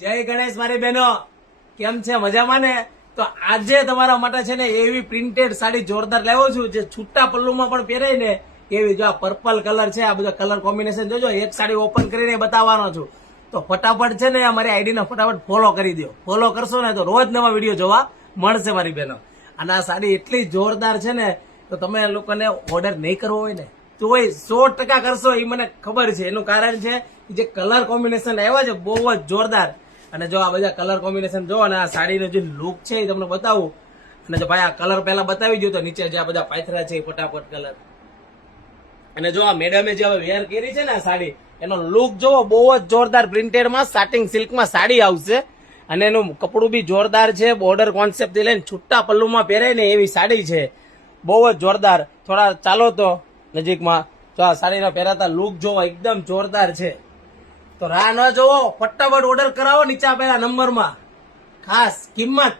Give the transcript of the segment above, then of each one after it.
જય ગણેશ મારી બહેનો, કેમ છે? મજામાં ને? તો આજે તમારા માટે છે ને એવી પ્રિન્ટેડ સાડી જોરદાર લાવ્યો છું જે છૂટા પલ્લુમાં પણ પહેરાય ને એવી. જો આ પર્પલ કલર છે, આ બધો કલર કોમ્બિનેશન જોજો. એક સાડી ઓપન કરીને બતાવવાનો છું, તો ફટાફટ છે ને અમારી આઈડી ને ફટાફટ ફોલો કરી દો. ફોલો કરશો ને તો રોજ નવા વિડીયો જોવા મળશે મારી બહેનો. અને આ સાડી એટલી જોરદાર છે ને, તો તમે લોકોને ઓર્ડર નહીં કરવો હોય ને તોય 100% કરશો, એ મને ખબર છે. એનું કારણ છે જે કલર કોમ્બિનેશન આવ્યા છે બહુ જ જોરદાર. અને જો આ બધા કલર કોમ્બિનેશન જો, અને આ સાડીનો જે લુક છે એ તમને બતાવું. અને જો ભાઈ આ કલર પહેલા બતાવી દો, તો નીચે જે આ બધા પાથરા છે એ ફટાફટ કલર. અને જો આ મેડમે જે હવે વેર કરી છે ને આ સાડી, એનો લુક જોવો, બહુ જ જોરદાર. પ્રિન્ટેડમાં સાટિંગ સિલ્કમાં સાડી આવશે અને એનું કપડું બી જોરદાર છે. બોર્ડર કોન્સેપ્ટ થી લઈને છૂટા પલ્લુમાં પહેરાય ને એવી સાડી છે, બહુ જ જોરદાર. થોડા ચાલો તો નજીકમાં, તો આ સાડીનો પહેરાતા લુક જોવો, એકદમ જોરદાર છે. તો રાહ ન જોવો, ફટાફટ ઓર્ડર કરાવો નીચે આપેલા નંબરમાં. ખાસ કિંમત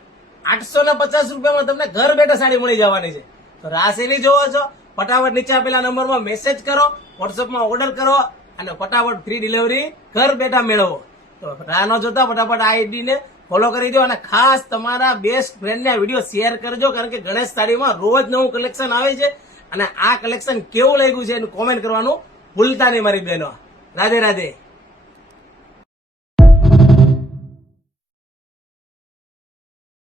850 રૂપિયામાં તમને ઘર બેઠા સાડી મળી જવાની છે. તો રાહ શેની જોવો છો? ફટાફટ નીચે આપેલા નંબરમાં મેસેજ કરો, વોટ્સઅપમાં ઓર્ડર કરો અને ફટાફટ ફ્રી ડિલિવરી ઘર બેઠા મેળવો. તો રાહ ન જોતા ફટાફટ આ આઈડી ને ફોલો કરી દો. અને ખાસ તમારા બેસ્ટ ફ્રેન્ડને આ વિડીયો શેર કરજો, કારણ કે ગણેશ સાડીમાં રોજ નવું કલેક્શન આવે છે. અને આ કલેક્શન કેવું લાગ્યું છે એનું કોમેન્ટ કરવાનું ભૂલતા નહીં મારી બહેનો. રાધે રાધે.